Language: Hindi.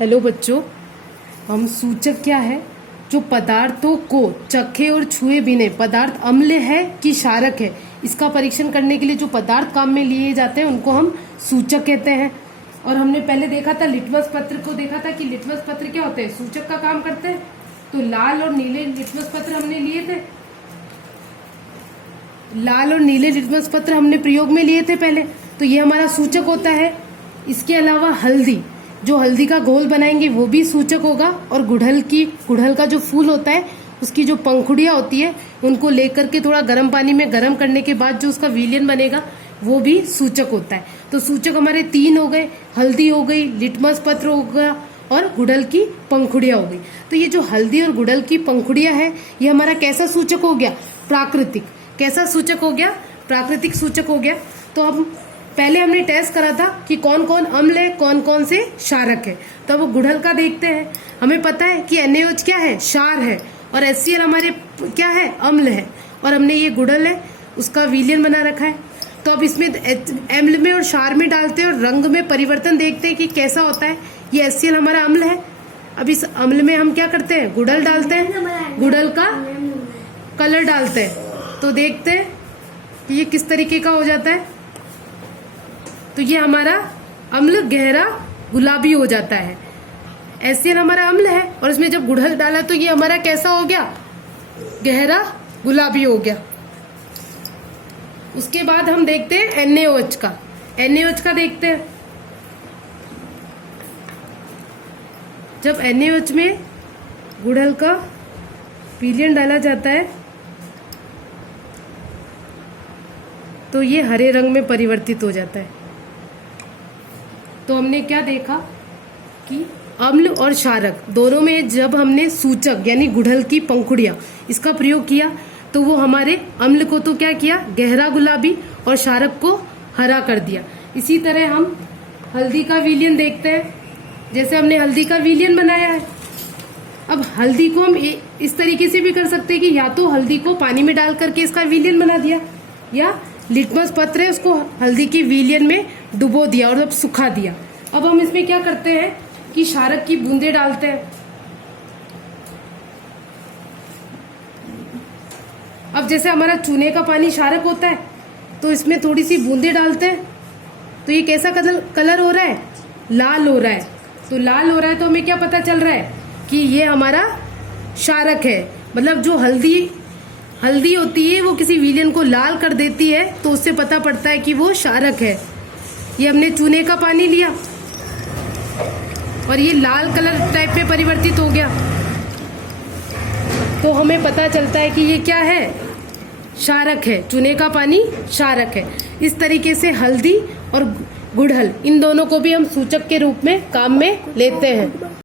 हेलो बच्चों, हम सूचक क्या है? जो पदार्थों को चखे और छुए बिना पदार्थ अम्ल है कि क्षारक है, इसका परीक्षण करने के लिए जो पदार्थ काम में लिए जाते हैं उनको हम सूचक कहते हैं। और हमने पहले देखा था लिटमस पत्र को, देखा था कि लिटमस पत्र क्या होते हैं, सूचक का काम करते हैं। तो लाल और नीले लिटमस पत्र हमने लिए थे, लाल और नीले लिटमस पत्र हमने प्रयोग में लिए थे पहले, तो ये हमारा सूचक होता है। इसके अलावा हल्दी, जो हल्दी का घोल बनाएंगे वो भी सूचक होगा। और गुड़हल का जो फूल होता है उसकी जो पंखुड़ियां होती है उनको लेकर के थोड़ा गर्म पानी में गर्म करने के बाद जो उसका विलयन बनेगा वो भी सूचक होता है। तो सूचक हमारे 3 हो गए, हल्दी हो गई, लिटमस पत्र हो गया और गुड़हल की पंखुड़ियां हो गई। तो ये जो हल्दी और गुड़हल की पंखुड़ियां है ये हमारा कैसा सूचक हो गया? प्राकृतिक। कैसा सूचक हो गया? प्राकृतिक सूचक हो गया। तो अब पहले हमने टेस्ट करा था कि कौन कौन अम्ल है, कौन कौन से क्षारक है। तो अब गुड़हल का देखते हैं। हमें पता है कि NaOH क्या है? क्षार है। और HCl हमारे क्या है? अम्ल है। और हमने ये गुड़हल है उसका विलयन बना रखा है। तो अब इसमें अम्ल में और क्षार में डालते हैं और रंग में परिवर्तन देखते हैं कि कैसा होता है। ये HCl हमारा अम्ल है। अब इस अम्ल में हम क्या करते हैं? गुड़हल डालते हैं, गुड़हल का कलर डालते हैं। तो देखते हैं कि ये किस तरीके का हो जाता है। तो ये हमारा अम्ल गहरा गुलाबी हो जाता है। HCl हमारा अम्ल है और इसमें जब गुड़हल डाला तो ये हमारा कैसा हो गया? गहरा गुलाबी हो गया। उसके बाद हम देखते हैं NaOH का। NaOH का देखते हैं। जब NaOH में गुड़हल का विलयन डाला जाता है तो ये हरे रंग में परिवर्तित हो जाता है। तो हमने क्या देखा कि अम्ल और क्षारक दोनों में जब हमने सूचक यानी गुड़हल की पंखुड़ियां इसका प्रयोग किया तो वो हमारे अम्ल को तो क्या किया? गहरा गुलाबी, और क्षारक को हरा कर दिया। इसी तरह हम हल्दी का विलयन देखते हैं। जैसे हमने हल्दी का विलयन बनाया है। अब हल्दी को हम इस तरीके से भी कर सकते हैं कि या तो हल्दी को पानी में डाल करके इसका विलयन बना दिया, या लिटमस पत्र है उसको हल्दी की विलयन में डुबो दिया और अब सुखा दिया। अब हम इसमें क्या करते हैं कि क्षारक की बूंदे डालते हैं। अब जैसे हमारा चूने का पानी क्षारक होता है तो इसमें थोड़ी सी बूंदे डालते हैं। तो ये कैसा कलर हो रहा है? लाल हो रहा है। तो लाल हो रहा है तो हमें क्या पता चल रहा है कि ये हमारा क्षारक है। मतलब जो हल्दी होती है वो किसी विलयन को लाल कर देती है तो उससे पता पड़ता है कि वो क्षारक है। ये हमने चूने का पानी लिया और ये लाल कलर टाइप में परिवर्तित हो गया तो हमें पता चलता है कि ये क्या है? क्षारक है। चूने का पानी क्षारक है। इस तरीके से हल्दी और गुड़हल इन दोनों को भी हम सूचक के रूप में काम में लेते हैं।